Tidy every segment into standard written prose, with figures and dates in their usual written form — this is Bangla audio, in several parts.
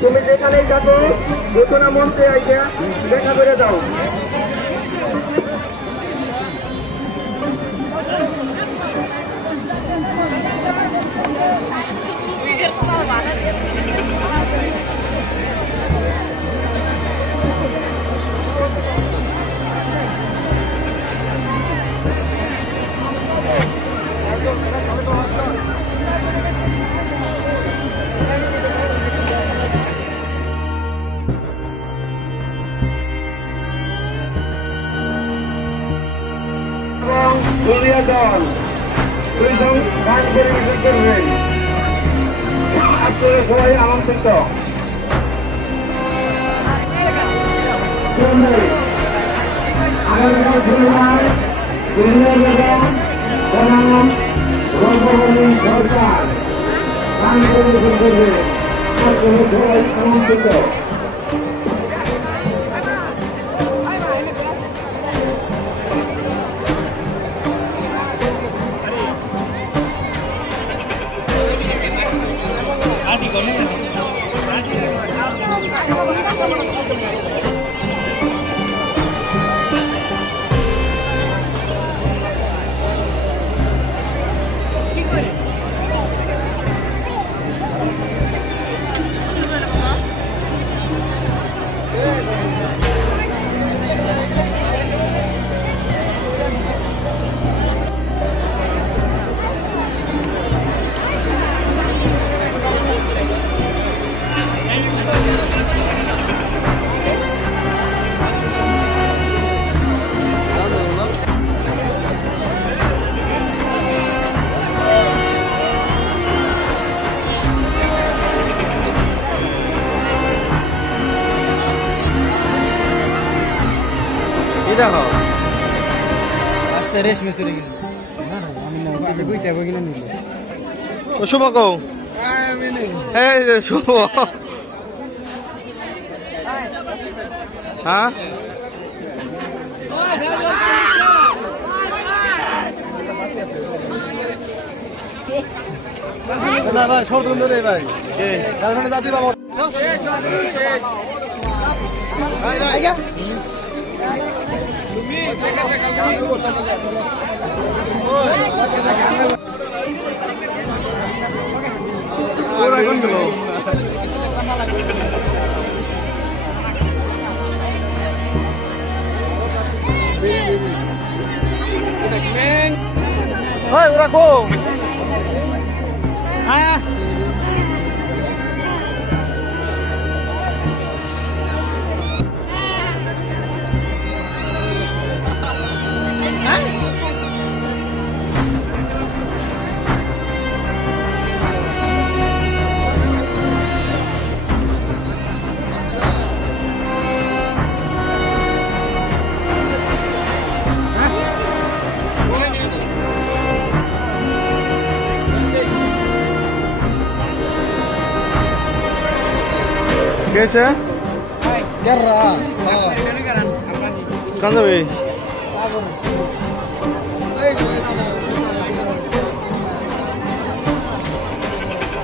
তুমি যেখানেই থাকো ঘোষণা মঞ্চে আইয়া দেখা করে দাও। দলীয় দল দুইজন গান পরিবেশন করবেন, আপনারা সবাই আমন্ত্রিত। আগামীকাল শনিবার সরকার গান পরিবেশন করবেন, আপনারা সবাই আমন্ত্রিত। দেখো আস্তে রেশমে চলে গেল আমি বইটা বই কিনা নিল ও শুভ কও এই যে শুভ হ্যাঁ না ভাই শর্ট ধরে ভাই গার্লফ্রেন্ড জাতি বাবা ভাই ভাই ওরা কো कैसे कर रहा कहाँ से भाई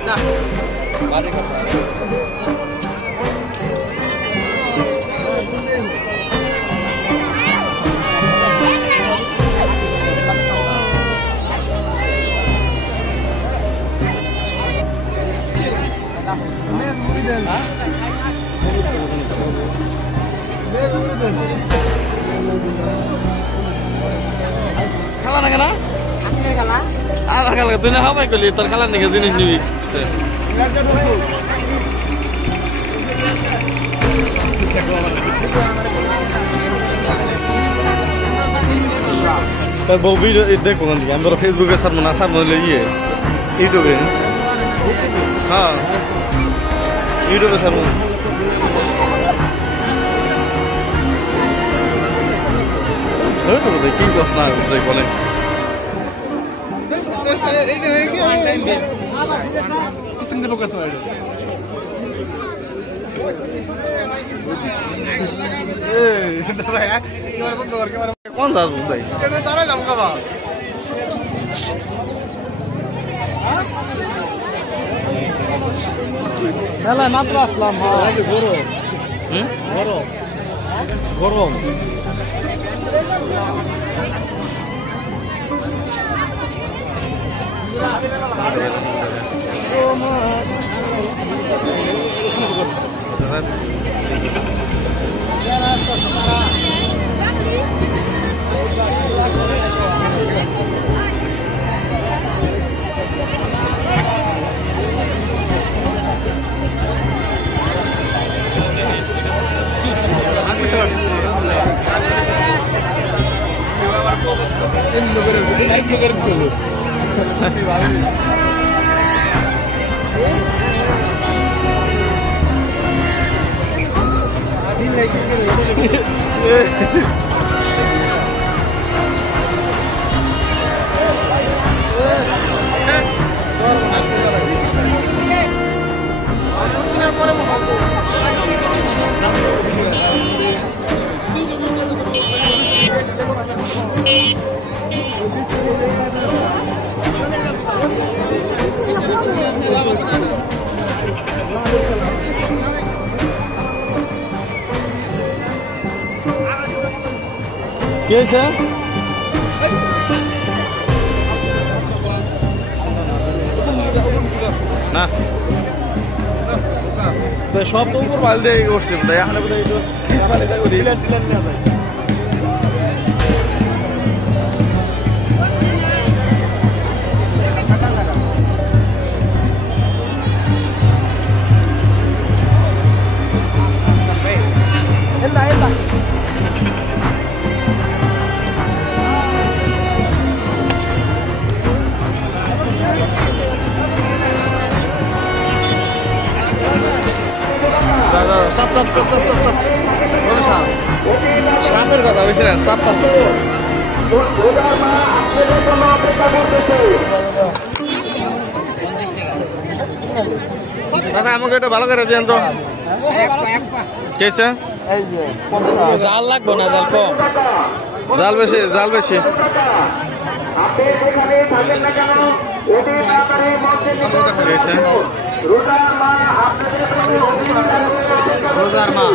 ना बाजे का খালা না কেনা আমার খালা তুই না হবাই করলি তোর খালার নাকি জিনিস নিবি তোর বউ ভিডিও দেখবো আমরা ফেসবুকে ছাড়বো না ছাড়বো ইয়ে ইউটিউবে হ্যাঁ ইউটিউবে ছাড়বো কি কস না বলে কোন দাস ভাই মেলায় মাত্র আসলাম গরম গরম কি হয়েছে না সব তো উপর পাল দিয়ে করছে এখানে সাপের কথা বলছি না সাপ দাদা আমাকে একটু ভালো করে দিন তো কেছে জাল লাগবো না জাল কম জাল বেশি জাল বেশি রোজার মা